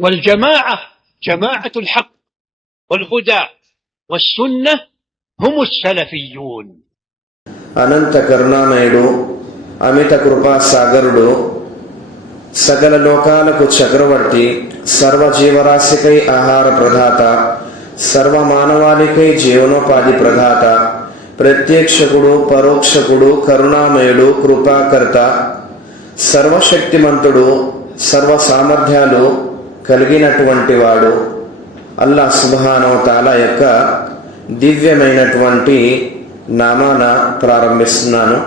والجماعة جماعة الحق والهدى والسنة هم السلفيون. అనంత కరుణామయుడు, అమిత కృపా సాగరుడు, సకల లోకాలకు చక్రవర్తి, సర్వజీవరాశికై ఆహార ప్రదాత, సర్వ మానవాళికై జీవనోపాధి ప్రదాత, ప్రత్యక్షకుడు, పరోక్షకుడు, కరుణామయుడు, కృపాకర్త, సర్వశక్తిమంతుడు, సర్వ సామర్థ్యాలు కలిగినటువంటి వాడు అల్లాహ్ సుబ్హానహు వ తఆలా యొక్క దివ్యమైనటువంటి నామాన ప్రారంభిస్తున్నాను.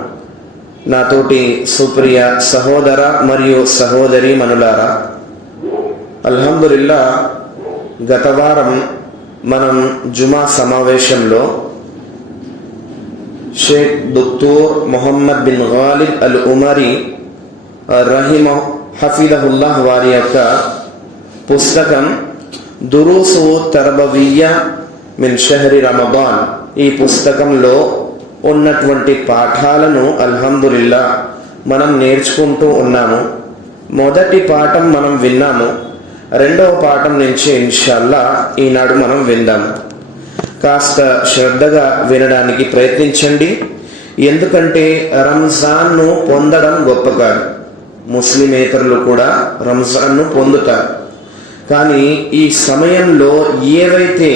నాతోటి సుప్రియ సహోదర మరియు సహోదరి మనులారా, అల్హమ్దులిల్లా, గత వారం మనం జుమా సమావేశంలో షేక్ దుక్తూర్ మొహమ్మద్ బిన్ గాలిబ్ అల్ ఉమరీ హఫిదహుల్లాహ్ వారి యొక్క పుస్తకం దురూసు తర్బవియ్యా మిన్ షహరి రమదాన్, ఈ పుస్తకంలో ఉన్నటువంటి పాఠాలను అల్హమ్దులిల్లా మనం నేర్చుకుంటూ ఉన్నాము. మొదటి పాఠం మనం విన్నాము. రెండవ పాఠం నుంచి ఇన్షాల్లా ఈనాడు మనం విందాము. కాస్త శ్రద్ధగా వినడానికి ప్రయత్నించండి. ఎందుకంటే రంజాన్ను పొందడం గొప్ప కాదు. ముస్లిమేతరులు కూడా రంజాన్ను పొందుతారు. కానీ ఈ సమయంలో ఏవైతే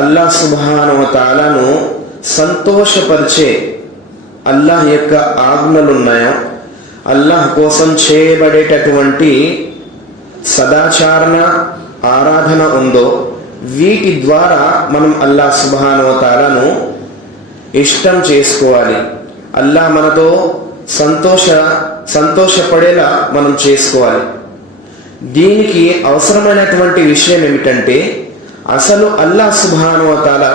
అల్లాహ్ సుబ్హానహు వ తఆలాను సంతోషపరిచే అల్లాహ్ యొక్క ఆజ్ఞలున్నాయో, అల్లాహ్ కోసం చేయబడేటటువంటి సదాచారణ ఆరాధన ఉందో, వీటి ద్వారా మనం అల్లాహ్ సుబ్హానహు వ తఆలాను ఇష్టం చేసుకోవాలి. అల్లాహ్ మనతో సంతోషపడేలా మనం చేసుకోవాలి. దీనికి అవసరమైనటువంటి విషయం ఏమిటంటే, అసలు అల్లాహ్ సుబ్హానహు వ తఆలా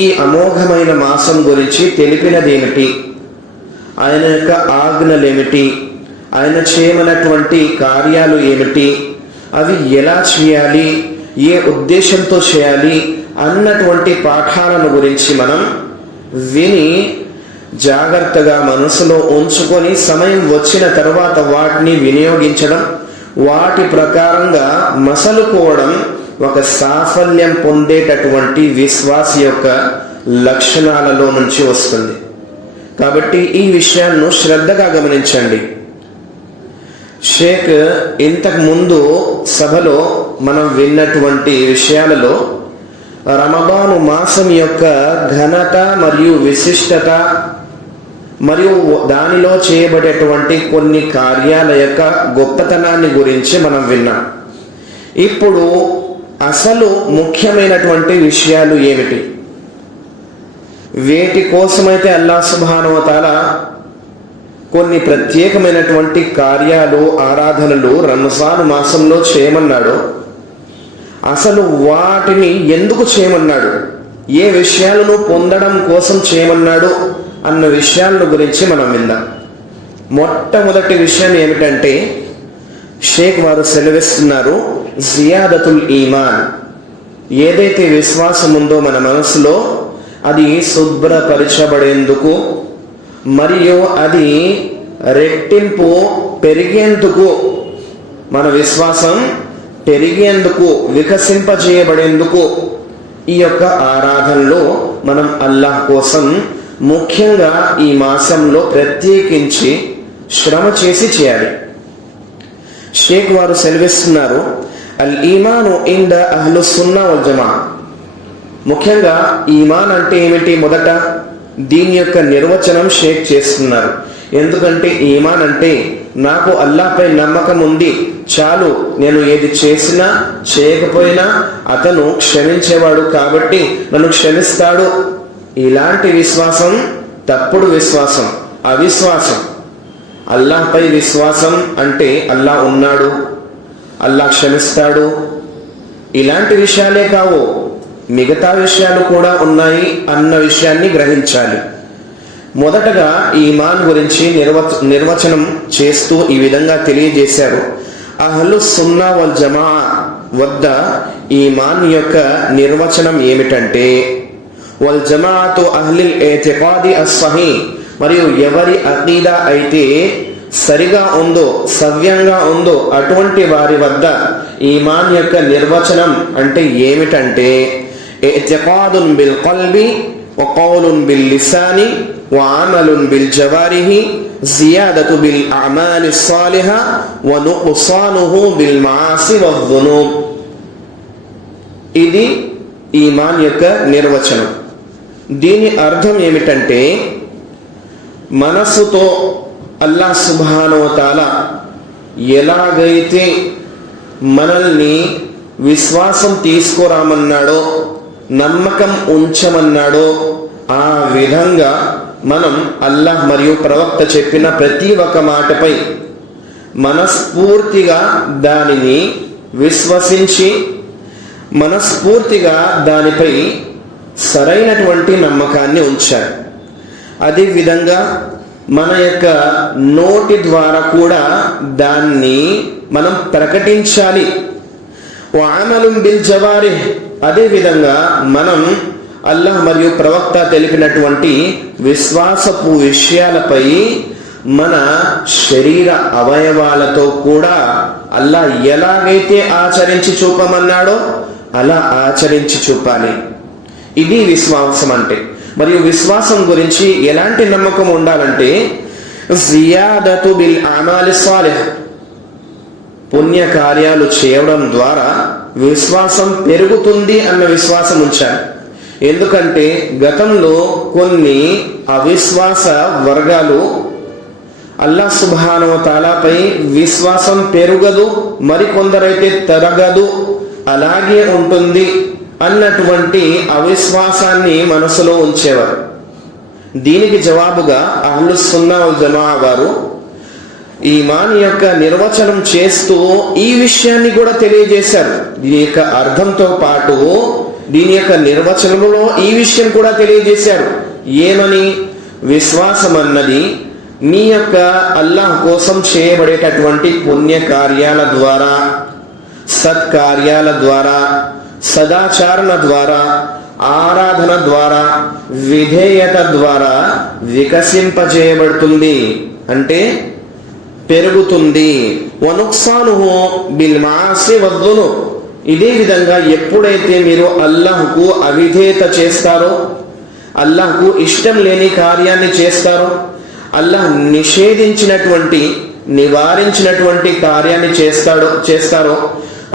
ఈ అమోఘమైన మాసం గురించి తెలిపినదేమిటి, ఆయన యొక్క ఆజ్ఞలేమిటి, ఆయన చేయమన్నటువంటి కార్యాలు ఏమిటి, అవి ఎలా చేయాలి, ఏ ఉద్దేశంతో చేయాలి అన్నటువంటి పాఠాలను గురించి మనం విని జాగ్రత్తగా మనసులో ఉంచుకొని సమయం వచ్చిన తర్వాత వాటిని వినియోగించడం, వాటి ప్రకారంగా మసలుకోవడం ఒక సాఫల్యం పొందేటటువంటి విశ్వాస యొక్క లక్షణాలలో నుంచి వస్తుంది. కాబట్టి ఈ విషయాలను శ్రద్ధగా గమనించండి. షేక్ ఇంతకు ముందు సభలో మనం విన్నటువంటి విషయాలలో రమదాను మాసం యొక్క ఘనత మరియు విశిష్టత మరియు దానిలో చేయబడేటువంటి కొన్ని కార్యాల యొక్క గొప్పతనాన్ని గురించి మనం విన్నాం. ఇప్పుడు అసలు ముఖ్యమైనటువంటి విషయాలు ఏమిటి, వేటి కోసమైతే అల్లాహ్ సుబ్హానహు వ తఆలా కొన్ని ప్రత్యేకమైనటువంటి కార్యాలు, ఆరాధనలు రంజాన్ మాసంలో చేయమన్నాడు, అసలు వాటిని ఎందుకు చేయమన్నాడు, ఏ విషయాలను పొందడం కోసం చేయమన్నాడు అన్న విషయాల గురించి మనం విందాం. మొట్టమొదటి విషయం ఏమిటంటే, షేక్ వారు సెలవిస్తున్నారు, జియాదతుల్ ఈమాన్. ఏదైతే విశ్వాసం ఉందో మన మనసులో, అది శుభ్రపరచబడేందుకు మరియు అది రెట్టింపు పెరిగేందుకు, మన విశ్వాసం పెరిగేందుకు, వికసింపజేయబడేందుకు ఈ యొక్క ఆరాధనలో మనం అల్లాహ్ కోసం ముఖ్యంగా ఈ మాసంలో ప్రత్యేకించి శ్రమ చేసి చేయాలి. షేక్ వారు సెలవిస్తున్నారు, అల్ ఈమాను ఇంద అహ్లు సున్నా వల్ జమా. ముఖ్యంగా ఈమాన్ అంటే ఏమిటి, మొదట దీని యొక్క నిర్వచనం షేక్ చేస్తున్నారు. ఎందుకంటే ఈమాన్ అంటే నాకు అల్లాహ్పై నమ్మకం ఉంది, చాలు, నేను ఏది చేసినా చేయకపోయినా అతను క్షమించేవాడు కాబట్టి నన్ను క్షమిస్తాడు, ఇలాంటి విశ్వాసం తప్పుడు విశ్వాసం, అవిశ్వాసం. అల్లాహ్పై విశ్వాసం అంటే అల్లాహ్ ఉన్నాడు, అల్లాహ్ క్షమిస్తాడు, ఇలాంటి విషయాలే కావు, మిగతా విషయాలు కూడా ఉన్నాయి అన్న విషయాన్ని గ్రహించాలి. మొదటగా ఈమాన్ గురించి నిర్వచనం చేస్తూ ఈ విధంగా తెలియజేశారు. అహ్లు సున్నా వల్ జమా వద్ద ఈమాన్ యొక్క నిర్వచనం ఏమిటంటే, వల్ జమాఅతు అహ్లిల్ ఇతికాది అస్సహీ, మరియు ఎవరి అకీదా అయితే సరిగా ఉందో, సవ్యంగా ఉందో అటువంటి వారి వద్ద ఈమాన్ యొక్క నిర్వచనం అంటే ఏమిటంటే ఇతికాదున్ బిల్ కల్బి వ కౌలున్ బిల్ లిసాని వ అమలున్ బిల్ జవారిహి జియాదతు బిల్ అమాలి స్సాలిహ వ నుక్సానుహు బిల్ మఆసి వద్దునూబ్. ఇది ఈమాన్ యొక్క నిర్వచనం. దీని అర్థం ఏమిటంటే మనస్సుతో అల్లాహ్ సుబ్హానహు వ తఆలా ఎలాగైతే మనల్ని విశ్వాసం తీసుకురామన్నాడో, నమ్మకం ఉంచమన్నాడో ఆ విధంగా మనం అల్లాహ్ మరియు ప్రవక్త చెప్పిన ప్రతి ఒక్క మాటపై మనస్ఫూర్తిగా దానిని విశ్వసించి మనస్ఫూర్తిగా దానిపై సరైనటువంటి నమ్మకాన్ని ఉంచాలి. అదేవిధంగా మన యొక్క నోటి ద్వారా కూడా దాన్ని మనం ప్రకటించాలి. వఅమలున్ బిల్ జవారిహ్, అదేవిధంగా మనం అల్లాహ్ మరియు ప్రవక్త తెలిపినటువంటి విశ్వాసపు విషయాలపై మన శరీర అవయవాలతో కూడా అల్లాహ్ ఎలాగైతే ఆచరించి చూపమన్నాడో అలా ఆచరించి చూపాలి. ఇది విశ్వాసం అంటే. మరియు విశ్వాసం గురించి ఎలాంటి నమ్మకం ఉండాలంటే జియాదతు బిల్ అమాలి స్సాలిహ్, పుణ్య కార్యాలు చేయడం ద్వారా విశ్వాసం పెరుగుతుంది అన్న విశ్వాసం ఉంచాలి. ఎందుకంటే గతంలో కొన్ని అవిశ్వాస వర్గాలు అల్లాహ్ సుబ్హానహు వ తఆలాపై విశ్వాసం పెరగదు, మరికొందరైతే తరగదు, అలాగే ఉంటుంది అన్నటువంటి అవిశ్వాసాన్ని మనసులో ఉంచేవారు. దీనికి జవాబుగా అహ్లుస్ సున్నా వల్ జమాఅ వారు ఈమాన్ యొక్క నిర్వచనం చేస్తూ ఈ విషయాన్ని కూడా తెలియజేశారు. దీని యొక్క అర్థంతో పాటు దీని యొక్క నిర్వచనంలో ఈ విషయం కూడా తెలియజేశారు. ఏమని? విశ్వాసం అన్నది మీ యొక్క అల్లాహ్ కోసం చేయబడేటటువంటి పుణ్య కార్యాల ద్వారా, సత్కార్యాల ద్వారా, సదాచరణ ద్వారా, ఆరాధన ద్వారా, విధేయత ద్వారా వికసింపజేయబడుతుంది, అంటే పెరుగుతుంది. వనుక్సానుహు బిల్ మఆసి వద్దునూబ్. ఇదే విధంగా ఎప్పుడైతే మీరు అల్లాహ్కు అవిధేయత చేస్తారో, అల్లాహ్కు ఇష్టం లేని కార్యాన్ని చేస్తారో, అల్లాహ్ నిషేధించినటువంటి నివారించినటువంటి కార్యాన్ని చేస్తారో,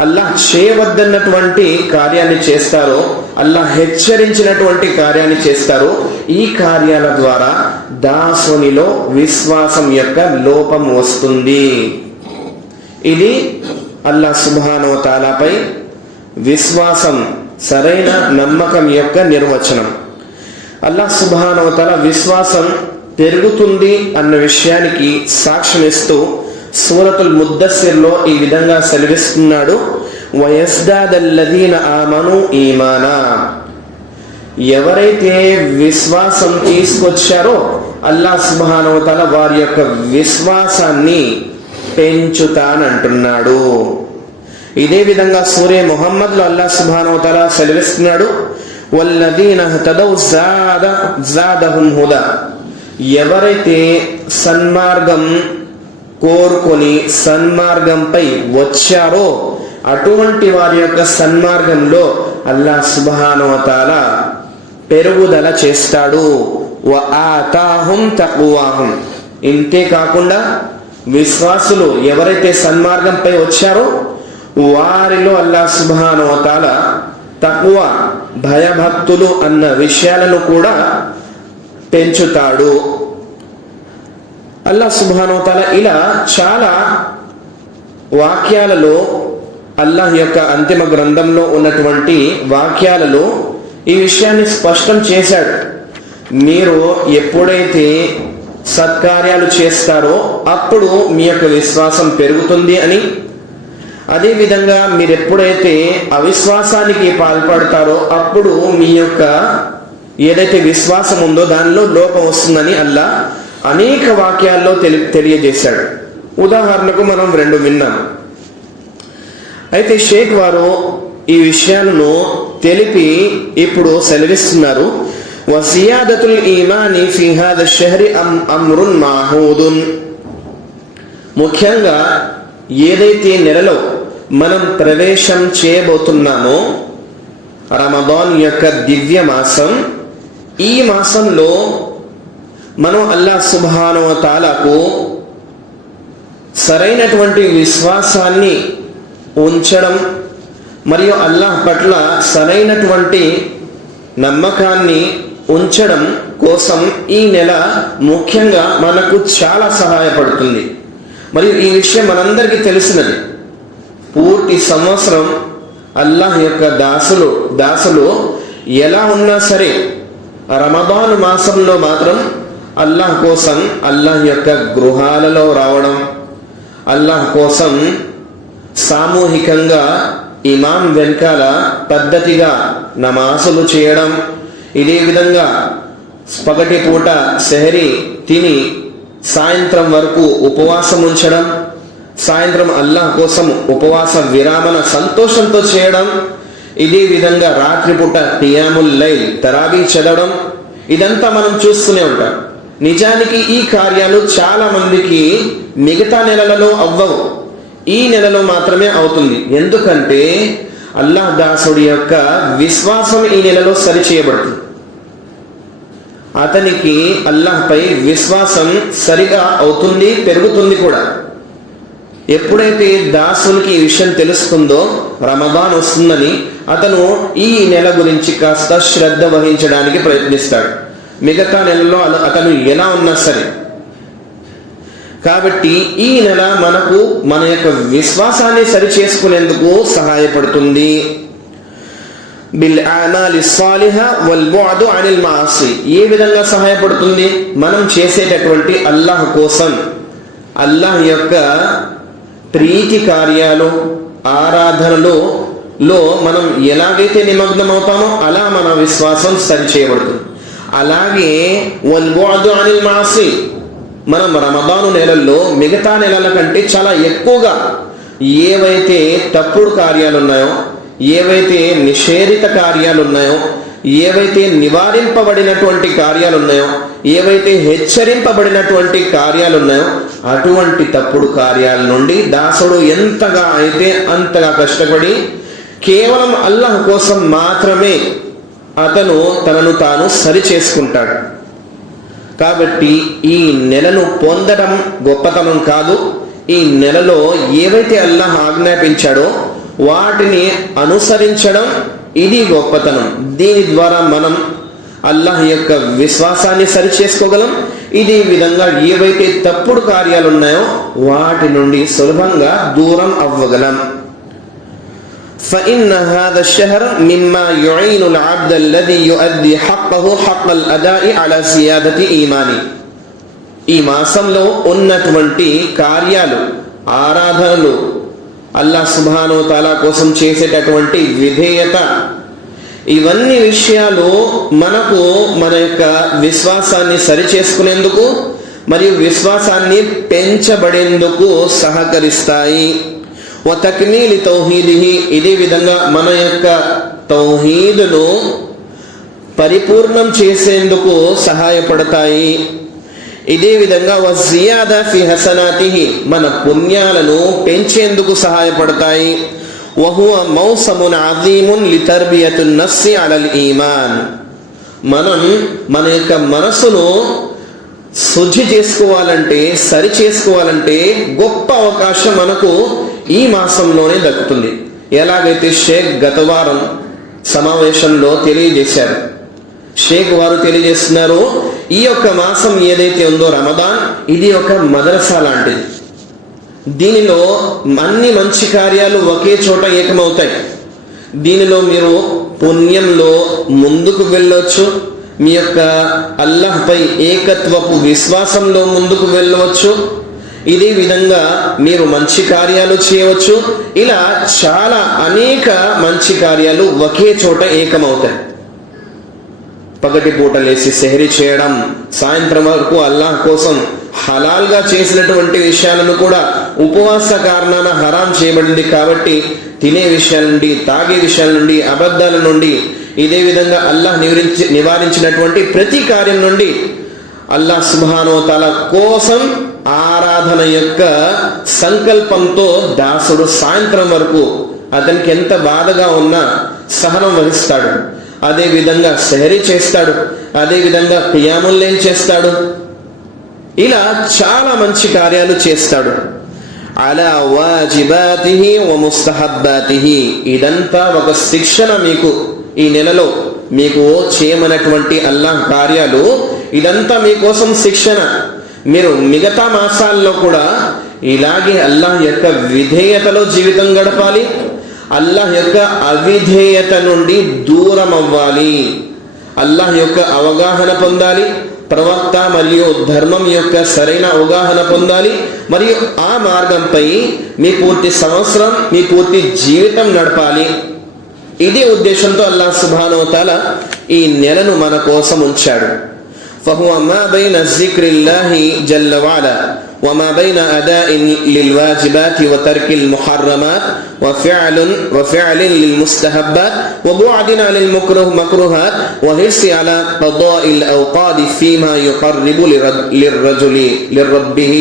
అల్లాహ్ చేయవద్దన్నటువంటి కార్యాన్ని చేస్తారో, అల్లాహ్ హెచ్చరించినటువంటి కార్యాన్ని చేస్తారో, ఈ కార్యాల ద్వారా దాసునిలో విశ్వాసం యొక్క లోపం వస్తుంది. ఇది అల్లాహ్ సుబ్హానహు వ తఆలాపై విశ్వాసం, సరైన నమ్మకం యొక్క నిర్వచనం. అల్లాహ్ సుబ్హానహు వ తఆలా విశ్వాసం పెరుగుతుంది అన్న విషయానికి సాక్ష్యం ఇస్తూ సూరతుల్ ముద్దస్సిర్లో ఈ విధంగా సెలవిస్తున్నాడు, వయస్దాదల్లదీన ఆమను ఈమానా. ఎవరైతే విశ్వాసం తీసుకొచ్చారో అల్లాహ్ సుబ్హానహు వ తఆలా వారి యొక్క విశ్వాసాన్ని పెంచుతానంటున్నాడు. ఇదే విధంగా సూరే ముహమ్మద్లో అల్లాహ్ సుబ్హానహు వ తఆలా సెలవిస్తున్నాడు, వల్లదీన హతదౌ జాదహుం హుదా. ఎవరైతే సన్మార్గం కోరుకొని సన్మార్గంపై వచ్చారో అటువంటి వారి యొక్క సన్మార్గంలో అల్లాహ్ సుబ్హానహు వ తఆలా పెరుగుదల చేస్తాడు. వ ఆతాహుం తఖ్వాహుం. ఇంతే కాకుండా విశ్వాసులు ఎవరైతే సన్మార్గంపై వచ్చారో వారిలో అల్లాహ్ సుబ్హానహు వ తఆలా తఖ్వా, భయభక్తులు అన్న విషయాలను కూడా పెంచుతాడు. అల్లాహ్ సుబ్హానహు వ తఆలా ఇలా చాలా వాక్యాలలో, అల్లాహ్ యొక్క అంతిమ గ్రంథంలో ఉన్నటువంటి వాక్యాలలో ఈ విషయాన్ని స్పష్టం చేశాడు. మీరు ఎప్పుడైతే సత్కార్యాలు చేస్తారో అప్పుడు మీ యొక్క విశ్వాసం పెరుగుతుంది అని, అదేవిధంగా మీరు ఎప్పుడైతే అవిశ్వాసానికి పాల్పడతారో అప్పుడు మీ యొక్క ఏదైతే విశ్వాసం ఉందో దానిలో లోపం వస్తుందని అల్లాహ్ అనేక వాక్యాల్లో తెలియజేశాడు. ఉదాహరణకు మనం 2 విన్నాం. అయితే షేక్ వారు ఈ విషయాలను తెలిపి ఇప్పుడు సెలవిస్తున్నారు, వజియాదతుల్ ఈమాని ఫీ హాదా షహరి అమ్రున్ మాహూదున్. ముఖ్యంగా ఏదైతే నెలలో మనం ప్రవేశం చేయబోతున్నామో రమదాన్ యొక్క దివ్య మాసం. ఈ మాసంలో మనం అల్లాహ్ సుబ్హానహు వ తఆలాకు సరైనటువంటి విశ్వాసాన్ని ఉంచడం మరియు అల్లాహ్ పట్ల సరైనటువంటి నమ్మకాన్ని ఉంచడం కోసం ఈ నెల ముఖ్యంగా మనకు చాలా సహాయపడుతుంది. మరియు ఈ విషయం మనందరికీ తెలిసినది. పూర్తి సంవత్సరం అల్లాహ్ యొక్క దాసులు ఎలా ఉన్నా సరే రమదాన్ మాసంలో మాత్రం అల్లాహ్ కోసం అల్లాహ్ యొక్క గృహాలలో రావడం, అల్లాహ్ కోసం సామూహికంగా ఇమాం వెనకాల పద్ధతిగా నమాజులు చేయడం, ఇదే విధంగా పగటి పూట సెహరీ తిని సాయంత్రం వరకు ఉపవాసం ఉంచడం, సాయంత్రం అల్లాహ్ కోసం ఉపవాస విరామన సంతోషంతో చేయడం, ఇదే విధంగా రాత్రిపూట ఖియాముల్ లైల్ తరావీ చదవడం, ఇదంతా మనం చూస్తూనే ఉంటాం. నిజానికి ఈ కార్యాలు చాలా మందికి మిగతా నెలలలో అవ్వవు, ఈ నెలలో మాత్రమే అవుతుంది. ఎందుకంటే అల్లాహ్ దాసుడి యొక్క విశ్వాసం ఈ నెలలో సరిచేయబడుతుంది. అతనికి అల్లాహ్ పై విశ్వాసం సరిగా అవుతుంది, పెరుగుతుంది కూడా. ఎప్పుడైతే దాసునికి ఈ విషయం తెలుస్తుందో రమదాన్ వస్తుందని, అతను ఈ నెల గురించి కాస్త శ్రద్ధ వహించడానికి ప్రయత్నిస్తాడు. మిగతా నెలలో అతను ఎలా ఉన్నా సరే. కాబట్టి ఈ నెల మనకు మన యొక్క విశ్వాసాన్ని సరి చేసుకునేందుకు సహాయపడుతుంది. బిల్ అమాలి సాలిహా వల్ బుఅదు అనిల్ మాసి. ఏ విధంగా సహాయపడుతుంది? మనం చేసేటటువంటి అల్లాహ్ కోసం, అల్లాహ్ యొక్క ప్రీతి కార్యాలు, ఆరాధనలో మనం ఎలాగైతే నిమగ్నం అవుతామో అలా మన విశ్వాసం సరి చేయబడుతుంది. అలాగే వల్ బుఅదు అనిల్ మాసి, మనం రమదాను నెలల్లో మిగతా నెలల కంటే చాలా ఎక్కువగా ఏవైతే తప్పుడు కార్యాలు ఉన్నాయో, ఏవైతే నిషేధిత కార్యాలు ఉన్నాయో, ఏవైతే నివారింపబడినటువంటి కార్యాలు ఉన్నాయో, ఏవైతే హెచ్చరింపబడినటువంటి కార్యాలు ఉన్నాయో, అటువంటి తప్పుడు కార్యాల నుండి దాసుడు ఎంతగా అయితే అంతగా కష్టపడి కేవలం అల్లాహ్ కోసం మాత్రమే అతను తనను తాను సరి చేసుకుంటాడు. కాబట్టి ఈ నెలను పొందడం గొప్పతనం కాదు, ఈ నెలలో ఏవైతే అల్లాహ్ ఆజ్ఞాపించాడో వాటిని అనుసరించడం ఇది గొప్పతనం. దీని ద్వారా మనం అల్లాహ్ యొక్క విశ్వాసాన్ని సరి చేసుకోగలం. ఇదే విధంగా ఏవైతే తప్పుడు కార్యాలు ఉన్నాయో వాటి నుండి సులభంగా దూరం అవ్వగలం. فإن هذا الشهر مما يعين العبد الذي يؤدي حقه حق الأداء على زيادة إيمانه. ఈ మాసంలో ఉన్నటువంటి కార్యాలు, ఆరాధనలు, అల్లాహ్ సుబ్హానహు తఆలా కోసం చేసేటటువంటి విధేయత, ఇవన్నీ విషయాలు మనకు మన యొక్క విశ్వాసాన్ని సరి చేసుకునేందుకు మరియు విశ్వాసాన్ని పెంచబడేందుకు సహకరిస్తాయి. వతక్మీలి తౌహీదిహి, ఇదే విధంగా మన యొక్క తౌహీదును పరిపూర్ణం చేసేందుకు సహాయపడతాయి. ఇదే విధంగా వజియాదా ఫి హసనాతిహి, మన పుణ్యాలను పెంచేందుకు సహాయపడతాయి. వహువ మౌసమున్ అజీమున్ లితర్బియతున్ నఫ్సి అలల్ ఈమాన్. మనం మన యొక్క మనసును శుద్ధి చేసుకోవాలంటే, సరి చేసుకోవాలంటే గొప్ప అవకాశం మనకు ఈ మాసంలోనే దక్కుతుంది. ఎలాగైతే షేక్ గత వారం సమావేశంలో తెలియజేశారు, షేక్ వారు తెలియజేస్తున్నారు, ఈ యొక్క మాసం ఏదైతే ఉందో రమదాన్, ఇది ఒక మదరసా లాంటిది. దీనిలో అన్ని మంచి కార్యాలు ఒకే చోట ఏకమవుతాయి. దీనిలో మీరు పుణ్యంలో ముందుకు వెళ్ళవచ్చు, మీ యొక్క అల్లాహ్ పై ఏకత్వపు విశ్వాసంలో ముందుకు వెళ్ళవచ్చు, ఇదే విధంగా మీరు మంచి కార్యాలు చేయవచ్చు. ఇలా చాలా అనేక మంచి కార్యాలు ఒకే చోట ఏకమవుతాయి. పగటి పూట లేచి సెహరీ చేయడం, సాయంత్రం వరకు అల్లాహ్ కోసం హలాల్గా చేసినటువంటి విషయాలను కూడా ఉపవాస కారణాన హరాం చేయబడింది కాబట్టి తినే విషయాల నుండి, తాగే విషయాల నుండి, అబద్ధాల నుండి, ఇదే విధంగా అల్లాహ్ నివారించినటువంటి ప్రతి కార్యం నుండి అల్లాహ్ సుబ్హానహు వ తఆలా కోసం ఆరాధన యొక్క సంకల్పంతో దాసుడు సాయంత్రం వరకు అతనికి ఎంత బాధగా ఉన్నా సహనం వహిస్తాడు. అదే విధంగా సెహరీ చేస్తాడు, అదే విధంగా ఖియాముల్ లైల్ చేస్తాడు. ఇలా చాలా మంచి కార్యాలు చేస్తాడు. అలా వాజిబాతిహి వ ముస్తహబ్బాతిహి, ఇదంతా ఒక శిక్షణ. మీకు ఈ నెలలో మీకు చేయమన్నటువంటి అల్లాహ్ కార్యాలు ఇదంతా మీకోసం శిక్షణ. మీరు మిగతా మాసాల్లో కూడా ఇలాగే అల్లాహ్ యొక్క విధేయతలో జీవితం గడపాలి, అల్లాహ్ యొక్క అవిధేయత నుండి దూరం అవ్వాలి, అల్లాహ్ యొక్క అవగాహన పొందాలి, ప్రవక్త మరియు ధర్మం యొక్క సరైన అవగాహన పొందాలి, మరియు ఆ మార్గంపై మీ పూర్తి సంవత్సరం మీ పూర్తి జీవితం నడపాలి. ఇదే ఉద్దేశంతో అల్లాహ్ సుబ్హానహు వ తఆలా ఈ నెలను మన కోసం ఉంచాడు. فهو ما بين ذكر الله جل وعلا وما بين أداء للواجبات وترك المحرمات وفعل للمستحبات وبعد عن المكروهات وحرص على قضاء الأوقات فيما يقرب لربه.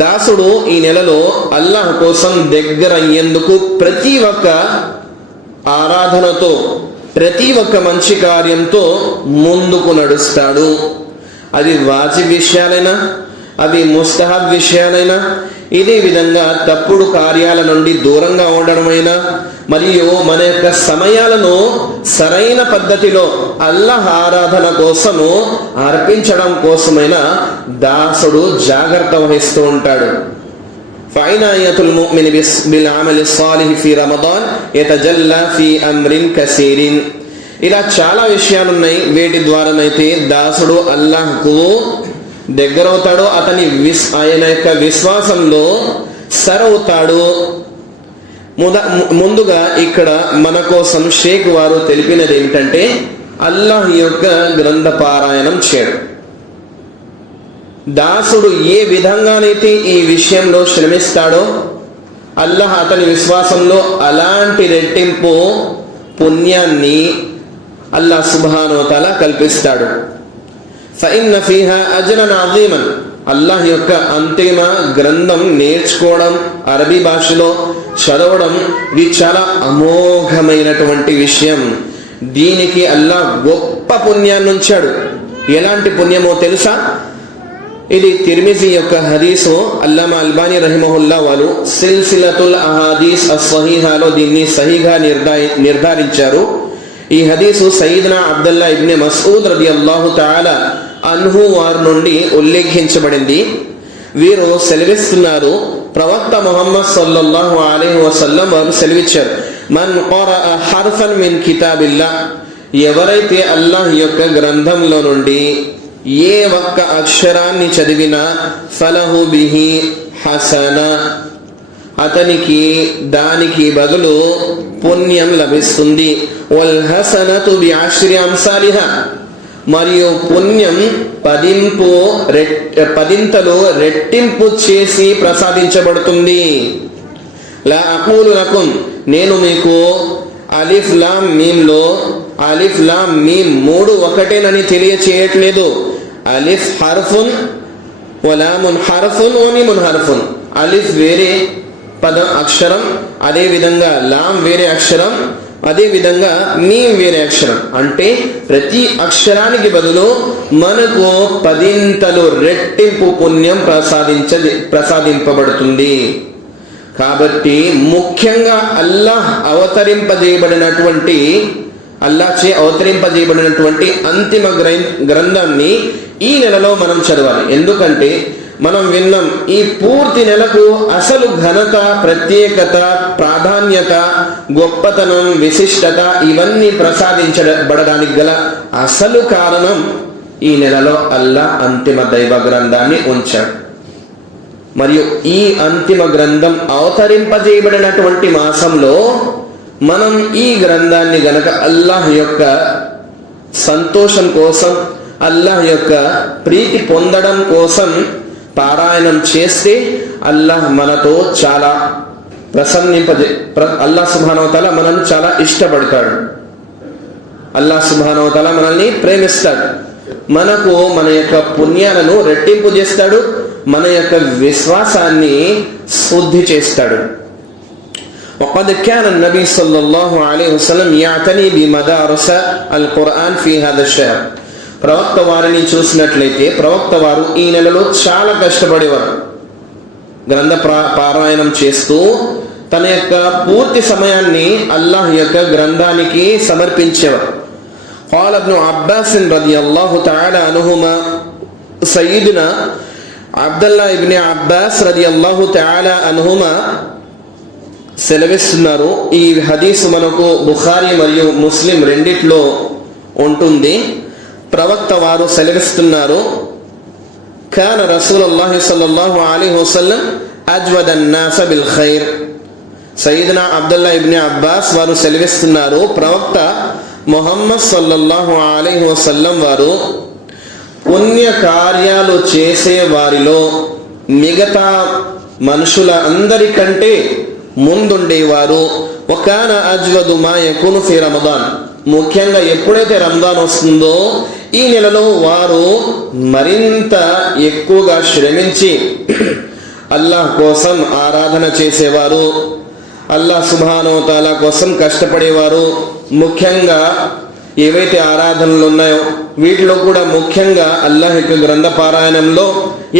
దాసుడు ఈ నెలలో అల్లాహ్ కోసం దగ్గర అయ్యేందుకు ప్రతి ఒక్క ఆరాధనతో ప్రతి ఒక్క మంచి కార్యంతో ముందుకు నడుస్తాడు. అది వాజిబ్ విషయాలైనా, అవి ముస్తహబ్ విషయాలైనా, ఇదే విధంగా తప్పుడు కార్యాల నుండి దూరంగా ఉండడమైనా, మరియు మన యొక్క సమయాలను సరైన పద్ధతిలో అల్లాహ్ ఆరాధన కోసము అర్పించడం కోసమైనా దాసుడు జాగ్రత్త వహిస్తూ ఉంటాడు. فعناية المؤمن بالعمل الصالح في رمضان يتجلى في أمر كثير. ఇలా చాలా విషయాలున్నాయి వేటి ద్వారానైతే దాసుడు అల్లాహ్కు దగ్గరవుతాడో, ఆయన యొక్క విశ్వాసంలో సరవుతాడు. ముందుగా ఇక్కడ మన కోసం షేక్ వారు తెలిపినది ఏమిటంటే అల్లాహ్ యొక్క గ్రంథ పారాయణం చేయడం. దాసుడు ఏ విధంగానైతే ఈ విషయంలో శ్రమిస్తాడో అల్లాహ్ అతని విశ్వాసంలో అలాంటి రెట్టింపు పుణ్యాన్ని అల్లాహ్ సుబ్హానహు వ తఆలా కల్పిస్తాడు. ఫఇన్న ఫీహా అజ్రన్ అజీమన్. అల్లాహ్ యొక్క అంతిమ గ్రంథం నేర్చుకోవడం, అరబీ భాషలో చదవడం, ఇది చాలా అమోఘమైనటువంటి విషయం. దీనికి అల్లాహ్ గొప్ప పుణ్యాన్ని ఉంచాడు. ఎలాంటి పుణ్యమో తెలుసా? ఇది తిర్మిజీ యొక్క హదీసు. అల్లామా అల్బానీ రహిమహుల్లా వారు సిల్సిలతుల్ అహాదీస్ అస్-సహీహాలో దీన్ని సహీగా నిర్ధారించారు. ఈ హదీసు సయ్యిద్నా అబ్దుల్లా ఇబ్నే మస్ఊద్ రదియల్లాహు తఆలా అన్హు వారి నుండి ఉల్లేఖించబడింది. వీరు సెలవిస్తున్నారు, ప్రవక్త ముహమ్మద్ సల్లల్లాహు అలైహి వసల్లం వారు సెలవిచ్చారు, మన్ ఖరఅ హర్ఫన్ మిన్ కితాబిల్లాహ్, ఎవరైతే అల్లాహ్ యొక్క గ్రంథంలో నుండి ఏ ఒక్క అక్షరాన్ని చదివినా ఫలహు బిహి హసన, అతనికి దానికి బదులు పుణ్యం లభిస్తుంది. వల్ హసనతు బిఅశ్రి అమ్సాలిహా, మరియు పుణ్యం పదింతలు రెట్టింపు చేసి ప్రసాదించబడుతుంది. లా అకూలు లకుం, నేను మీకు అలిఫ్ లామ్ మీమ్లో అలిఫ్ లామ్ మీమ్ మూడు ఒకటేనని తెలియచేయట్లేదు. అలిఫ్ హర్ఫున్ వలామున్ హర్ఫున్ వమీమున్ హర్ఫున్. అలిఫ్ వేరే పదం అక్షరం, అదే విధంగా లామ్ వేరే అక్షరం, అదే విధంగా మీమ్ వేరే అక్షరం. అంటే ప్రతి అక్షరానికి బదులు మనకు పదింతలు రెట్టింపు పుణ్యం ప్రసాదింపబడుతుంది. కాబట్టి ముఖ్యంగా అల్లాహ్ అవతరింపజేయబడినటువంటి అంతిమ గ్రంథాన్ని ఈ నెలలో మనం చదవాలి. ఎందుకంటే మనం విన్నాం, ఈ పూర్తి నెలకు అసలు ఘనత, ప్రత్యేకత, ప్రాధాన్యత, గొప్పతనం, విశిష్టత ఇవన్నీ ప్రసాదించబడడానికి గల అసలు కారణం ఈ నెలలో అల్లాహ్ అంతిమ దైవ గ్రంథాన్ని ఉంచాడు. మరియు ఈ అంతిమ గ్రంథం అవతరింపజేయబడినటువంటి మాసంలో మనం ఈ గ్రంథాన్ని గనక అల్లాహ్ యొక్క సంతోషం కోసం, అల్లాహ్ యొక్క ప్రీతి పొందడం కోసం పారాయణం చేస్తే అల్లాహ్ మనతో చాలా అల్లాహ్ సుబ్హానహు వ తఆలా మనల్ని చాలా ఇష్టపడతాడు. అల్లాహ్ సుబ్హానహు వ తఆలా మనల్ని ప్రేమిస్తాడు. మనకు మన యొక్క పుణ్యాలను రెట్టింపు చేస్తాడు. మన యొక్క విశ్వాసాన్ని శుద్ధి చేస్తాడు. وقد كان النبي صلى الله عليه وسلم يعتني بمدارس القرآن في هذا الشهر. ప్రవక్త వారిని చూసినట్లయితే ప్రవక్త వారు ఈ నెలలో చాలా కష్టపడేవారు. గ్రంథ పారాయణం చేస్తూ తన యొక్క పూర్తి సమయాన్ని అల్లాహ్ యొక్క గ్రంథానికి సమర్పించేవారు. قال ابن عباس رضي الله تعالى عنهما, సయ్యిదునా అబ్దుల్లా ఇబ్న్ అబ్బాస్ రదియల్లాహు తఆలా అన్హుమా సెలవిస్తున్నారు. ఈ హదీసు మనకు బుఖారీ మరియు ముస్లిం రెండిట్లో ఉంటుంది. ప్రవక్త వారు సెలవిస్తున్నారు, కాన రసూలుల్లాహి సల్లల్లాహు అలైహి వసల్లం అజ్వదన్ నాస బిల్ ఖైర్. సయ్యిదునా అబ్దుల్లా ఇబ్న్ అబ్బాస్ వారు సెలవిస్తున్నారు, ప్రవక్త ముహమ్మద్ సల్లల్లాహు అలైహి వసల్లం వారు పుణ్య కార్యాలు చేసే వారిలో మిగతా మనుషుల అందరికంటే ముందుండేవారు. వకాన అజ్వదు మా యకును ఫీ రమదాన్. ముఖ్యంగా ఎప్పుడైతే రంజాన్ వస్తుందో ఈ నెలలో వారు మరింత ఎక్కువగా శ్రమించి అల్లాహ్ కోసం ఆరాధన చేసేవారు, అల్లాహ్ సుబ్హానహు తఆలా కోసం కష్టపడేవారు. ముఖ్యంగా ఏవైతే ఆరాధనలు ఉన్నాయో వీటిలో కూడా ముఖ్యంగా అల్లాహ్ యొక్క గ్రంథ పారాయణంలో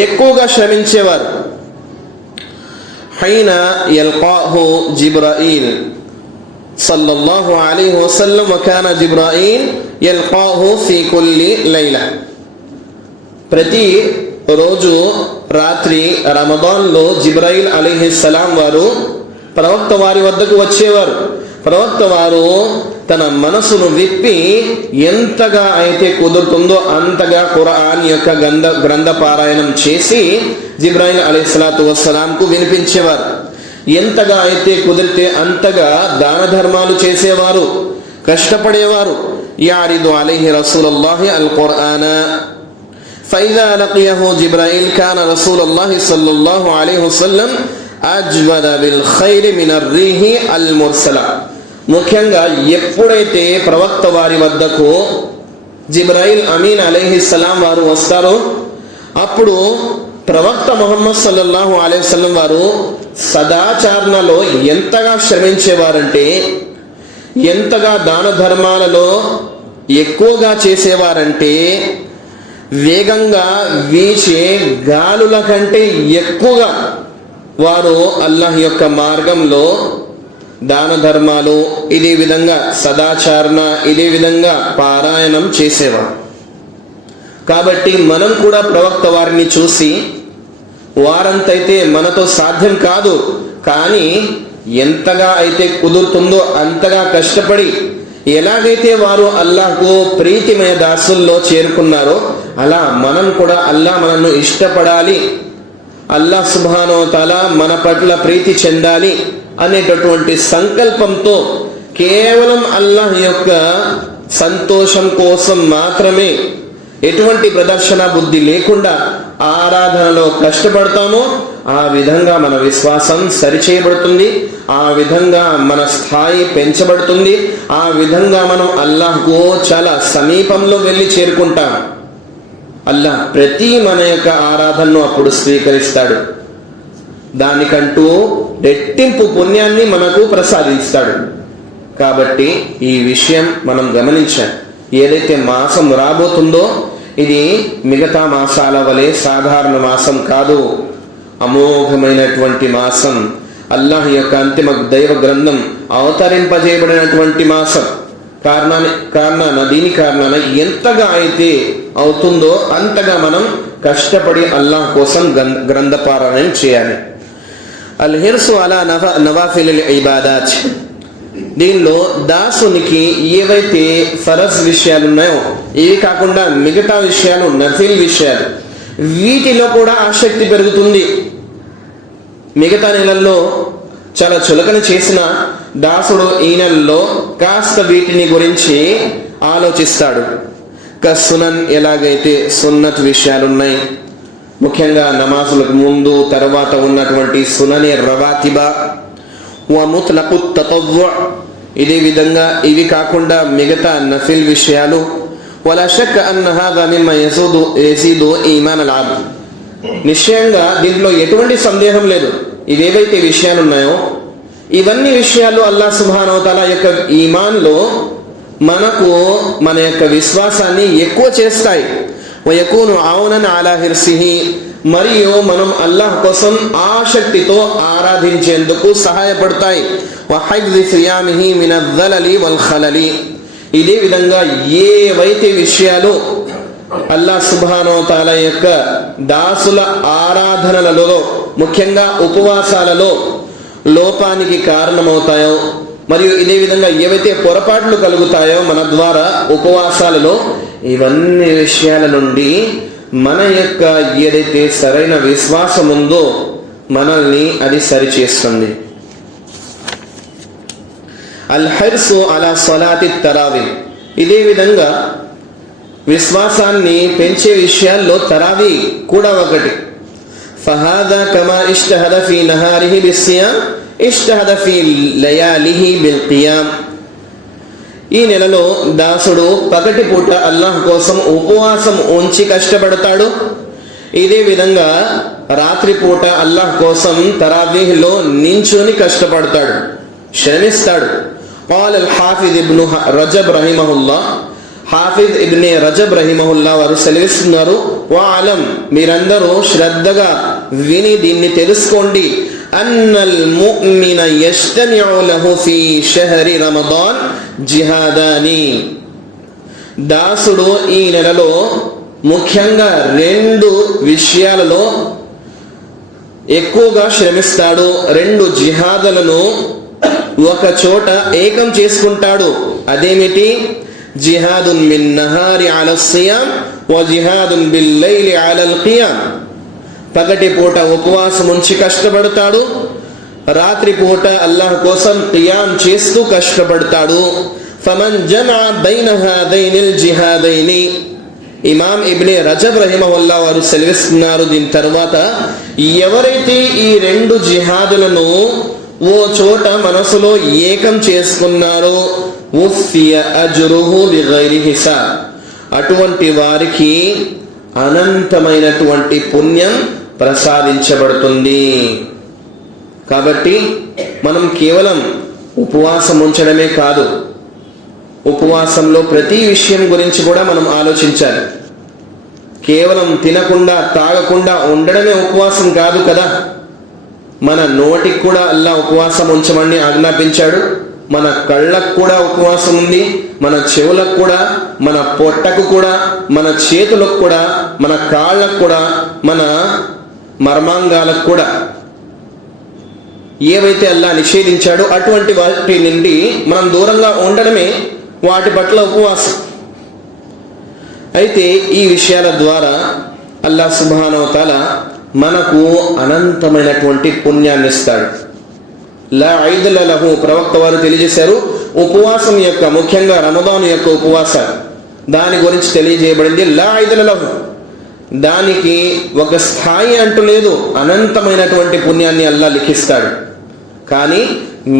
ఎక్కువగా శ్రమించేవారు. హైన యల్కాహు జిబ్రాయిల్ సల్లల్లాహు అలైహి వసల్లం వకాన జిబ్రాయిల్ యల్కాహు ఫీ కుల్లి లైలా. ప్రతి రోజు రాత్రి రమదాన్లో జిబ్రాయిల్ అలైహిస్సలాం వారు ప్రవక్త వారి వద్దకు వచ్చేవారు. ప్రవక్త వారు తన మనసును విప్పి ఎంతగా అయితే కుదురుతుందో అంతగా ఖురాన్ యొక్క గ్రంథ పారాయణం చేసి జిబ్రాయిల్ అలైహిస్సలాతు వస్సలాంకు వినిపించేవారు. ఎంతగా అయితే కుదిరితే అంతగా దాన ధర్మాలు చేసేవారు, కష్టపడేవారు. యారిదు అలైహి రసూలుల్లాహి అల్ ఖురాన ఫైదా లకియహు జిబ్రాయిల్ కాన రసూలుల్లాహి సల్లల్లాహు అలైహి వసల్లం అజ్వద బిల్ ఖైరి మినర్ రీహి అల్ ముర్సలా. ముఖ్యంగా ఎప్పుడైతే ప్రవక్త వారి వద్దకు జిబ్రాయిల్ అమీన్ అలైహిస్సలాం వారు వస్తారో అప్పుడు ప్రవక్త ముహమ్మద్ సల్లల్లాహు అలైహి వసల్లం వారు సదాచరణలో ఎంతగా శ్రమించేవారంటే, ఎంతగా దాన ధర్మాలలో ఎక్కువగా చేసేవారంటే, వేగంగా వీచే గాలుల కంటే ఎక్కువగా వారు అల్లాహ్ యొక్క మార్గంలో దాన ధర్మాలు, ఇదే విధంగా సదాచరణ, ఇదే విధంగా పారాయణం చేసేవారు. కాబట్టి మనం కూడా ప్రవక్త వారిని చూసి వారంతైతే మనతో సాధ్యం కాదు, కానీ ఎంతగా అయితే కుదురుతుందో అంతగా కష్టపడి ఎలాగైతే వారు అల్లాహ్కు ప్రీతిమయ దాసుల్లో చేరుకున్నారో అలా మనం కూడా అల్లాహ్ మనల్ని ఇష్టపడాలి, అల్లాహ్ సుబ్హానహు తఆలా మన పట్ల ప్రీతి చెందాలి అనేటటువంటి సంకల్పంతో కేవలం అల్లాహ్ యొక్క సంతోషం కోసం మాత్రమే ఎటువంటి ప్రదర్శన బుద్ధి లేకుండా ఆరాధనలో కష్టపడతామో ఆ విధంగా మన విశ్వాసం సరిచేయబడుతుంది, ఆ విధంగా మన స్థాయి పెంచబడుతుంది, ఆ విధంగా మనం అల్లాహ్కు చాలా సమీపంలో వెళ్ళి చేరుకుంటాం. అల్లాహ్ ప్రతి మన యొక్క ఆరాధనను అప్పుడు స్వీకరిస్తాడు, దానికంటూ రెట్టింపు పుణ్యాన్ని మనకు ప్రసాదిస్తాడు. కాబట్టి ఈ విషయం మనం గమనించాలి. ఏదైతే మాసం రాబోతుందో ఇది మిగతా మాసాల వలె సాధారణ మాసం కాదు, అమోఘమైనటువంటి మాసం. అల్లాహ్ యొక్క అంతిమ దైవ గ్రంథం అవతరింపజేయబడినటువంటి మాసం. దీని కారణాన ఎంతగా అయితే అవుతుందో అంతగా మనం కష్టపడి అల్లాహ్ కోసం గ్రంథ పారాయణం చేయాలి. అల్ హిర్సు అలా నవాఫిల్ ఇబాదాత్. దీనిలో దాసునికి ఏవైతే ఫరజ్ విషయాలు ఉన్నాయో ఇవి కాకుండా మిగతా విషయాలు నఫిల్ విషయాలు, వీటిలో కూడా ఆసక్తి పెరుగుతుంది. మిగతా నెలల్లో చాలా చులకన చేసిన దాసుడు ఈ నెలలో కాస్త వీటిని గురించి ఆలోచిస్తాడు. సునన్, ఎలాగైతే సున్నత్ విషయాలున్నాయి, ముఖ్యంగా నమాజులకు ముందు తర్వాత ఉన్నటువంటి సుననే రవాతిబా వ ముత్లఖు తతవ్వు, ఇదే విధంగా ఇవి కాకుండా మిగతా నఫిల్ విషయాలు. వలా షక్ అన్న హాదా మిమ్మా యజీదు ఈమాన్ అల్ అబ్ద్. నిశ్చయంగా దీంట్లో ఎటువంటి సందేహం లేదు. ఇవేవైతే విషయాలు ఉన్నాయో ఇవన్నీ విషయాలు అల్లాహ్ సుబ్హానహు వ తఆలా యొక్క ఈమాన్లో మనకు మన యొక్క విశ్వాసాన్ని ఎక్కువ చేస్తాయి. వయకూను ఔనన్ అలా హిర్సిహి, మరియు మనం అల్లాహ్ కోసం ఆసక్తితో ఆరాధించేందుకు సహాయపడతాయి. వహైద్ది సియామిహి మినద్ దలలి వల్ ఖలలి. ఇదే విధంగా ఏవైతే విషయాలు అల్లాహ్ సుబ్హానహు వ తఆలా యొక్క దాసుల ఆరాధనలలో ముఖ్యంగా ఉపవాసాలలో లోపానికి కారణమవుతాయో, మరియు ఇదే విధంగా ఏవైతే పొరపాట్లు కలుగుతాయో మన ద్వారా ఉపవాసాలలో, ఇవన్నీ విషయాల నుండి మన యొక్క ఏదైతే సరైన విశ్వాసం ఉందో మనల్ని అది సరిచేస్తుంది. అల్ హర్సు అలా సలాతి తరావి. ఇదే విధంగా విశ్వాసాన్ని పెంచే విషయాల్లో తరావి కూడా ఒకటి. ఫహాదా కమా ఇజ్తహద ఫీ నహారిహి బిస్సియామ్ ఇజ్తహద ఫీ లయాలిహి బిల్ ఖియామ్. ఈ నెలలో దాసుడు పగటి పూట అల్లాహ్ కోసం ఉపవాసం ఉంచి కష్టపడతాడు. ఇదే విధంగా రాత్రి పూట అల్లాహ్ కోసం తరావీహ్లో నించుని కష్టపడతాడు, శ్రమిస్తాడు. قال الحافظ ابن رجب رحمه الله, హాఫిజ్ ఇబ్నే రజబ్ రహిమహుల్లా వారు సెలవిస్తున్నారు, వఅలం, మీరందరూ శ్రద్ధగా విని దీన్ని తెలుసుకోండి, అన్నల్ ముഅ్మిన యజ్తమిఉ లహు ఫీ షహరి రమదాన్ జిహాదాని. దాసుడు ఈ నెలలో ముఖ్యంగా 2 విషయాలలో ఎక్కువగా శ్రమిస్తాడు. 2 జిహాదులను ఒక చోట ఏకం చేసుకుంటాడు. అదేమిటి? జిహాదున్ మిన్ నహారి అలా సియామ్ వ జిహాదున్ బిల్ లైలి అలల్ ఖియామ్. పగటి పూట ఉపవాసం ఉంచి కష్టపడతాడు, రాత్రి పూట అల్లాహ్ కోసం ఖియామ్ చేస్తూ కష్టపడతాడు. ఫమన్ జమఅ బైన హాదైనిల్ జిహాదైని. ఇమాం ఇబ్నే రజబ్ రహిమహుల్లా వారు సెలవిస్తున్నారు, దీని తర్వాత ఎవరైతే ఈ 2 జిహాదులను ఓ చోట మనసులో ఏకం చేసుకున్నారో ఉఫియ అజ్రుహు బిగైరి హిసాబ్, అటువంటి వారికి అనంతమైనటువంటి పుణ్యం ప్రసాదించబడుతుంది. కాబట్టి మనం కేవలం ఉపవాసం ఉంచడమే కాదు, ఉపవాసంలో ప్రతి విషయం గురించి కూడా మనం ఆలోచించాలి. కేవలం తినకుండా తాగకుండా ఉండడమే ఉపవాసం కాదు కదా. మన నోటికి కూడా అల్లాహ్ ఉపవాసం ఉంచమని ఆజ్ఞాపించాడు. మన కళ్ళకు కూడా ఉపవాసం ఉంది, మన చెవులకు కూడా, మన పొట్టకు కూడా, మన చేతులకు కూడా, మన కాళ్ళకు కూడా, మన మర్మాంగాలకు కూడా. ఏవైతే అల్లాహ్ నిషేధించాడో అటువంటి వాటి నుండి మనం దూరంగా ఉండడమే వాటి పట్ల ఉపవాసం. అయితే ఈ విషయాల ద్వారా అల్లాహ్ సుబ్హానహు వ తఆలా మనకు అనంతమైనటువంటి పుణ్యాన్ని ఇస్తాడు. లా ఐదుల లహు, ప్రవక్త వారు తెలియజేశారు, ఉపవాసం యొక్క ముఖ్యంగా రమదాన్ యొక్క ఉపవాసాలు దాని గురించి తెలియజేయబడింది. లా ఐదుల లహు, దానికి ఒక స్థాయి అంటూ లేదు, అనంతమైనటువంటి పుణ్యాన్ని అల్లాహ్ లిఖిస్తాడు. కానీ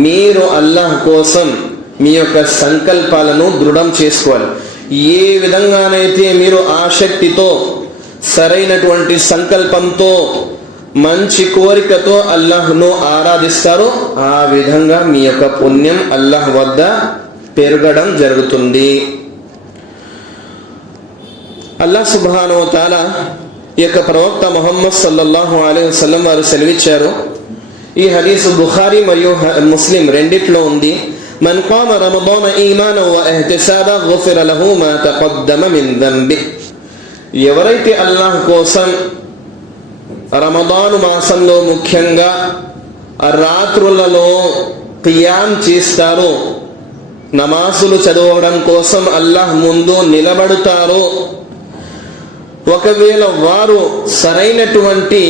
మీరు అల్లాహ్ కోసం మీ యొక్క సంకల్పాలను దృఢం చేసుకోవాలి. ఏ విధంగానైతే మీరు ఆసక్తితో, సరైనటువంటి సంకల్పంతో, మంచి కోరికతో అల్లాహ్ను ఆరాధిస్తారో ఆ విధంగా మీ యొక్క పుణ్యం అల్లాహ్ వద్ద పెరగడం జరుగుతుంది. అల్లాహ్ సుబ్హానహు వ తఆలా యొక్క ప్రవక్త ముహమ్మద్ సల్లల్లాహు అలైహి వసల్లం వారు సెలవిచ్చారు. ఈ హదీసు బుఖారీ మరియు ముస్లిం రెండిట్లో ఉంది. మన్ ఖామ రమదాన ఈమానన్ వ ఇహ్తిసాబన్ గుఫిర లహు మా తఖద్దమ మిన్ దన్బిహి. ఎవరైతే అల్లాహ్ కోసం రమదాను మాసంలో ముఖ్యంగా రాత్రులలో ఖియామ్ చేస్తారో, నమాజులు చదవడం కోసం అల్లాహ్ ముందు నిలబడతారో, ఒకవేళ వారు సరైనటువంటి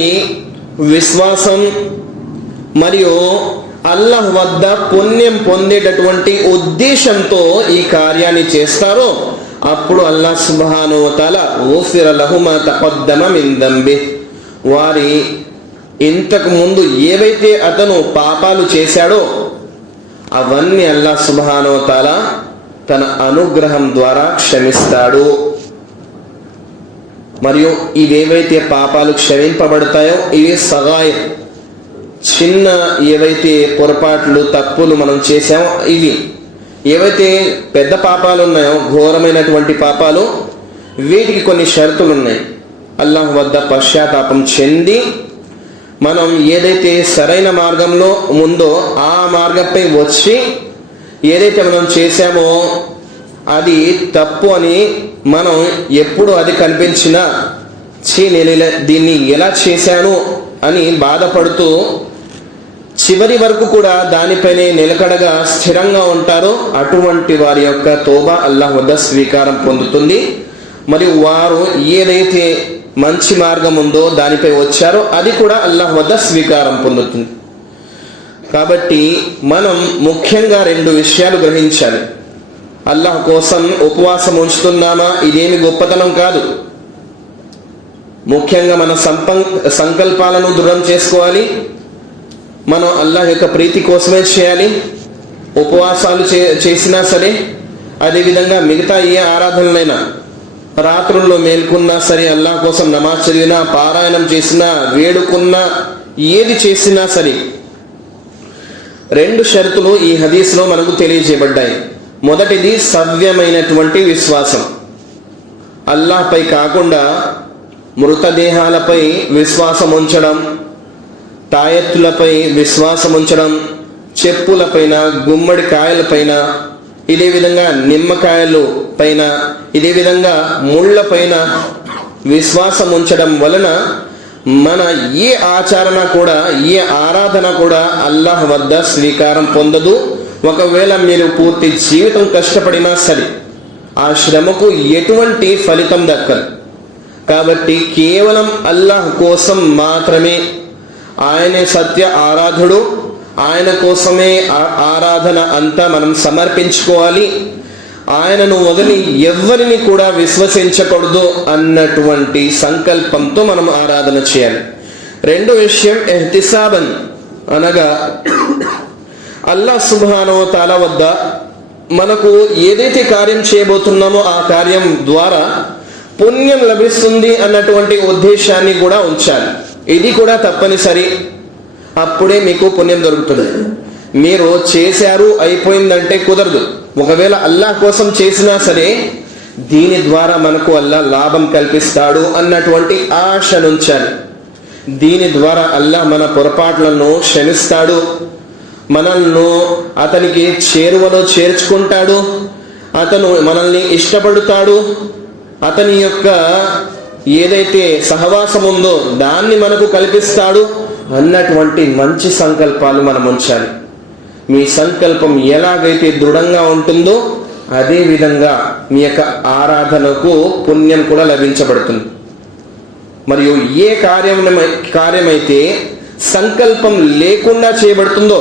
విశ్వాసం మరియు అల్లాహ్ వద్ద పుణ్యం పొందేటటువంటి ఉద్దేశంతో ఈ కార్యాన్ని చేస్తారో, అప్పుడు అల్లాహ్ సుబ్హానహు వ తఆలా గుఫిర లహు మా తఖద్దమ మిన్ దన్బిహి, వారి ఇంతకు ముందు ఏవైతే అతను పాపాలు చేశాడో అవన్నీ అల్లాహ్ సుబ్హానహు వ తఆలా తన అనుగ్రహం ద్వారా క్షమిస్తాడు. మరియు ఇవేవైతే పాపాలు క్షమింపబడతాయో ఇవి సగాయిర్, చిన్న ఏవైతే పొరపాట్లు తప్పులు మనం చేసామో ఇవి. ఏవైతే పెద్ద పాపాలు ఉన్నాయో, ఘోరమైనటువంటి పాపాలు, వీటికి కొన్ని షరతులు ఉన్నాయి. అల్లాహ్ వద్ద పశ్చాత్తాపం చెంది మనం ఏదైతే సరైన మార్గంలో ఉందో ఆ మార్గంపై వచ్చి ఏదైతే మనం చేశామో అది తప్పు అని మనం ఎప్పుడు అది కనిపించినా నేను దీన్ని ఎలా చేశాను అని బాధపడుతూ చివరి వరకు కూడా దానిపైనే నిలకడగా స్థిరంగా ఉంటారో అటువంటి వారి యొక్క తోబా అల్లాహ్ వద్ద స్వీకారం పొందుతుంది. మరియు వారు ఏదైతే మంచి మార్గం ఉందో దానిపై వచ్చారో అది కూడా అల్లాహ్ వద్ద స్వీకారం పొందుతుంది. కాబట్టి మనం ముఖ్యంగా 2 విషయాలు గ్రహించాలి. అల్లాహ్ కోసం ఉపవాసం ఉంచుతున్నామా, ఇదేమి గొప్పతనం కాదు. ముఖ్యంగా మన సంకల్పాలను దృఢం చేసుకోవాలి. మనం అల్లాహ్ యొక్క ప్రీతి కోసమే చేయాలి. ఉపవాసాలు చేసినా సరే, అదేవిధంగా మిగతా ఏ ఆరాధనలైనా, రాత్రుల్లో మేల్కున్నా సరే, అల్లాహ్ కోసం నమాజ్ చదివినా, పారాయణం చేసినా, వేడుకున్నా, ఏది చేసినా సరే 2 షరతులు ఈ హదీస్లో మనకు తెలియజేయబడ్డాయి. మొదటిది సవ్యమైనటువంటి విశ్వాసం. అల్లాహ్పై కాకుండా మృతదేహాలపై విశ్వాసం ఉంచడం, తాయెత్తులపై విశ్వాసం ఉంచడం, చెప్పులపైన, గుమ్మడి కాయలపైన, ఇదే విధంగా నిమ్మకాయలు పైన, ఇదే విధంగా ముళ్ళ పైన విశ్వాసం ఉంచడం వలన మన ఏ ఆచరణ కూడా, ఏ ఆరాధన కూడా అల్లాహ్ వద్ద స్వీకారం పొందదు. ఒకవేళ మీరు పూర్తి జీవితం కష్టపడినా సరే ఆ శ్రమకు ఎటువంటి ఫలితం దక్కదు. కాబట్టి కేవలం అల్లాహ్ కోసం మాత్రమే, ఆయనే సత్య ఆరాధుడు, ఆయన కోసమే ఆరాధన అంతా మనం సమర్పించుకోవాలి. ఆయనను వదిలి ఎవ్వరిని కూడా విశ్వసించకూడదు అన్నటువంటి సంకల్పంతో మనం ఆరాధన చేయాలి. 2 విషయం ఇహ్తిసాబన్, అనగా అల్లాహ్ సుబ్హానహు వ తఆలా వద్ద మనకు ఏదైతే కార్యం చేయబోతున్నామో ఆ కార్యం ద్వారా పుణ్యం లభిస్తుంది అన్నటువంటి ఉద్దేశాన్ని కూడా ఉంచాలి. ఇది కూడా తప్పనిసరి. అప్పుడే మీకు పుణ్యం దొరుకుతుంది. మీరు చేశారు అయిపోయిందంటే కుదరదు. ఒకవేళ అల్లాహ్ కోసం చేసినా సరే దీని ద్వారా మనకు అల్లాహ్ లాభం కల్పిస్తాడు అన్నటువంటి ఆశనుంచాలి. దీని ద్వారా అల్లాహ్ మన పొరపాట్లను క్షమిస్తాడు, మనల్ని అతనికి చేరువలో చేర్చుకుంటాడు, అతను మనల్ని ఇష్టపడతాడు, అతని యొక్క ఏదైతే సహవాసం ఉందో దాన్ని మనకు కల్పిస్తాడు అన్నటువంటి మంచి సంకల్పాలు మనం ఉంచాలి. మీ సంకల్పం ఎలాగైతే దృఢంగా ఉంటుందో అదే విధంగా మీ యొక్క ఆరాధనకు పుణ్యం కూడా లభించబడుతుంది. మరియు ఏ కార్యమైతే సంకల్పం లేకుండా చేయబడుతుందో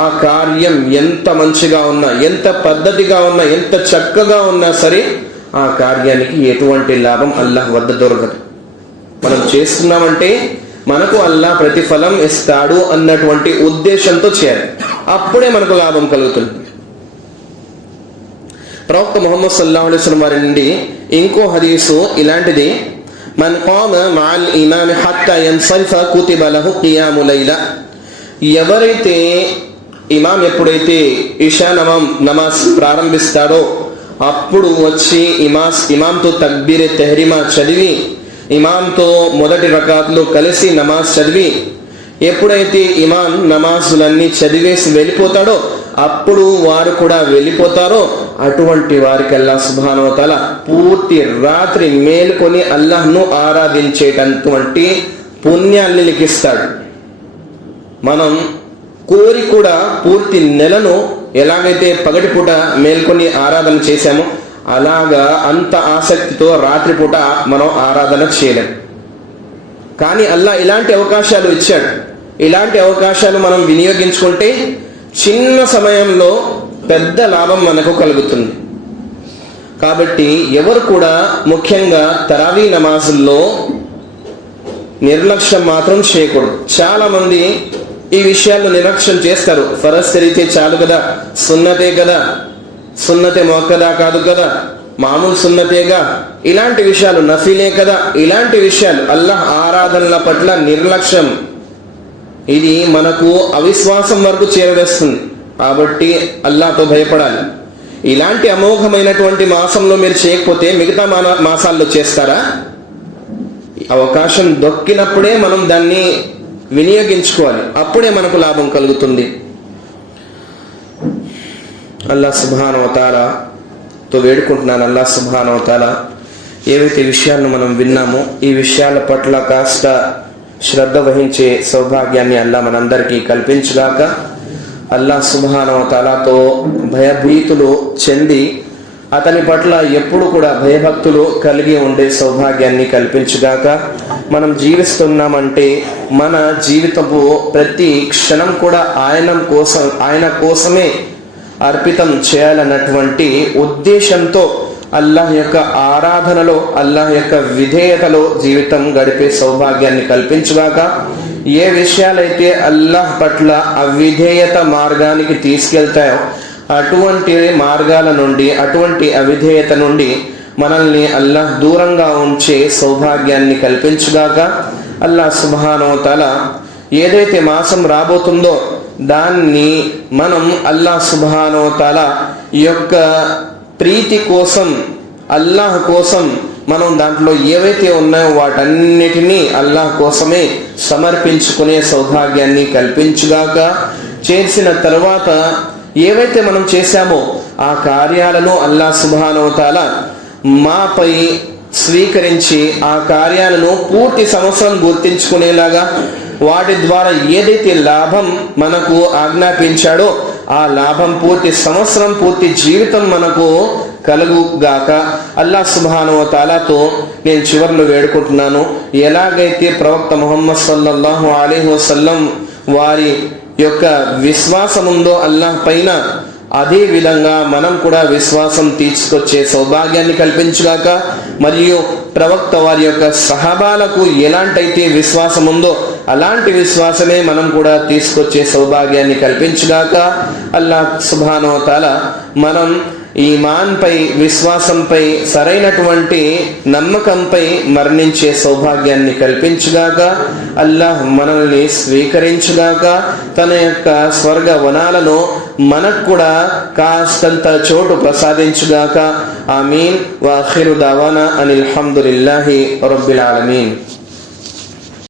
ఆ కార్యం ఎంత మంచిగా ఉన్నా, ఎంత పద్ధతిగా ఉన్నా, ఎంత చక్కగా ఉన్నా సరే ఆ కార్యానికి ఎటువంటి లాభం అల్లాహ్ వద్ద దొరకదు. మనం చేస్తున్నామంటే మనకు అల్లాహ్ ప్రతిఫలం ఇస్తాడు అన్నటువంటి ఉద్దేశంతో చేయాలి. అప్పుడే మనకు లాభం కలుగుతుంది. ప్రవక్త ముహమ్మద్ సల్లల్లాహు అలైహి వసల్లం వారి నుండి ఇంకో హదీసు ఇలాంటిది. మన్ ఖామ మఅల్ ఇమామ్ హత్తా యన్సరిఫ కుతిబ లహు ఖియాము లైల. ఎవరైతే ఇమాం ఎప్పుడైతే ఇషా నమాజ్ ప్రారంభిస్తాడో అప్పుడు వచ్చి ఇమాంతో తక్బీరే తెహ్రీమా చదివి, ఇమాంతో మొదటి రకాత్లో కలిసి నమాజ్ చదివి, ఎప్పుడైతే ఇమాం నమాజులన్నీ చదివేసి వెళ్ళిపోతాడో అప్పుడు వారు కూడా వెళ్ళిపోతారో అటువంటి వారికి అల్లాహ్ సుబ్హానహు వ తఆలా పూర్తి రాత్రి మేలుకొని అల్లాహ్ను ఆరాధించేటటువంటి పుణ్యాన్ని లిఖిస్తాడు. మనం కోరి కూడా పూర్తి నెలను ఎలాగైతే పగటిపూట మేల్కొని ఆరాధన చేశామో అలాగా అంత ఆసక్తితో రాత్రిపూట మనం ఆరాధన చేయలేం. కానీ అల్లాహ్ ఇలాంటి అవకాశాలు ఇచ్చాడు. ఇలాంటి అవకాశాలు మనం వినియోగించుకుంటే చిన్న సమయంలో పెద్ద లాభం మనకు కలుగుతుంది. కాబట్టి ఎవరు కూడా ముఖ్యంగా తరావీ నమాజుల్లో నిర్లక్ష్యం మాత్రం చేయకూడదు. చాలా మంది ఈ విషయాలను నిర్లక్ష్యం చేస్తారు. ఫరజ్ తిరిగితే చాలు కదా, సున్నతే కదా, సున్నతే మొక్కదా కాదు కదా, మామూలు సున్నతేగా, ఇలాంటి విషయాలు నఫీలే కదా, ఇలాంటి విషయాలు అల్లాహ్ ఆరాధనల పట్ల నిర్లక్ష్యం, ఇది మనకు అవిశ్వాసం వరకు చేరవేస్తుంది. కాబట్టి అల్లాహ్తో భయపడాలి. ఇలాంటి అమోఘమైనటువంటి మాసంలో మీరు చేయకపోతే మిగతా మాసాల్లో చేస్తారా? అవకాశం దొక్కినప్పుడే మనం దాన్ని వినియోగించుకోవాలి, అప్పుడే మనకు లాభం కలుగుతుంది. అల్లాహ్ సుబ్హానహు వ తఆలాతో వేడుకుంటున్నాను, అల్లాహ్ సుబ్హానహు వ తఆలా ఏవైతే విషయాలను మనం విన్నామో ఈ విషయాల పట్ల కాస్త శ్రద్ధ వహించే సౌభాగ్యాన్ని అల్లాహ్ మనందరికీ కల్పించుగాక. అల్లాహ్ సుబ్హానహు వ తఆలాతో భయభీతులు చెంది అతని పట్ల ఎప్పుడు కూడా భయభక్తులు కలిగి ఉండే సౌభాగ్యాన్ని కల్పించుగాక. మనం జీవిస్తున్నామంటే మన జీవితపు ప్రతి క్షణం కూడా ఆయన కోసమే అర్పితం చేయాలన్నటువంటి ఉద్దేశంతో అల్లాహ్ యొక్క ఆరాధనలో, అల్లాహ్ యొక్క విధేయతలో జీవితం గడిపే సౌభాగ్యాన్ని కల్పించుగాక. ఏ విషయాలైతే అల్లాహ్ పట్ల అవిధేయత మార్గానికి తీసుకెళ్తాయో అటువంటి మార్గాల నుండి, అటువంటి అవిధేయత నుండి మనల్ని అల్లాహ్ దూరంగా ఉంచే సౌభాగ్యాన్ని కల్పించుగాక. అల్లాహ్ సుబ్హానహు వ తఆలా ఏదైతే మాసం రాబోతుందో దాన్ని మనం అల్లాహ్ సుబ్హానహు వ తఆలా యొక్క ప్రీతి కోసం, అల్లాహ్ కోసం మనం దాంట్లో ఏవైతే ఉన్నాయో వాటన్నిటినీ అల్లాహ్ కోసమే సమర్పించుకునే సౌభాగ్యాన్ని కల్పించుగాక. చేసిన తర్వాత ఏవైతే మనం చేశామో ఆ కార్యాలను అల్లాహ్ సుబ్హానహు వ తఆలా మాపై స్వీకరించి ఆ కార్యాలను పూర్తి సంవత్సరం గుర్తించుకునేలాగా, వాటి ద్వారా ఏదైతే లాభం మనకు ఆజ్ఞాపించాడో ఆ లాభం పూర్తి సంవత్సరం, పూర్తి జీవితం మనకు కలుగుగాక. అల్లాహ్ సుబ్హానహు వ తఆలాతో నేను చివర్లో వేడుకుంటున్నాను, ఎలాగైతే ప్రవక్త ముహమ్మద్ సల్లల్లాహు అలైహి వసల్లం వారి యొక్క విశ్వాసం ఉందో అల్లాహ్ పైన, అదే విధంగా మనం కూడా విశ్వాసం తీసుకొచ్చే సౌభాగ్యాన్ని కల్పించుగాక. మరియు ప్రవక్త వారి యొక్క సహాబాలకు ఎలాంటైతే విశ్వాసం ఉందో అలాంటి విశ్వాసమే మనం కూడా తీసుకొచ్చే సౌభాగ్యాన్ని కల్పించుగాక. అల్లాహ్ సుబ్హానహు వ తఆలా మనం ఈమాన్పై, విశ్వాసంపై, సరైనటువంటి నమ్మకంపై మరణించే సౌభాగ్యాన్ని కల్పించుగాక. అల్లాహ్ మనల్ని స్వీకరించుగాక. తన యొక్క స్వర్గ వనాలను మనకు కూడా కాస్తంత చోటు ప్రసాదించుగాక. ఆమీన్. వాఖిరు దావానా అనిల్ హమ్దులిల్లాహి రబ్బిల్ ఆలమీన్.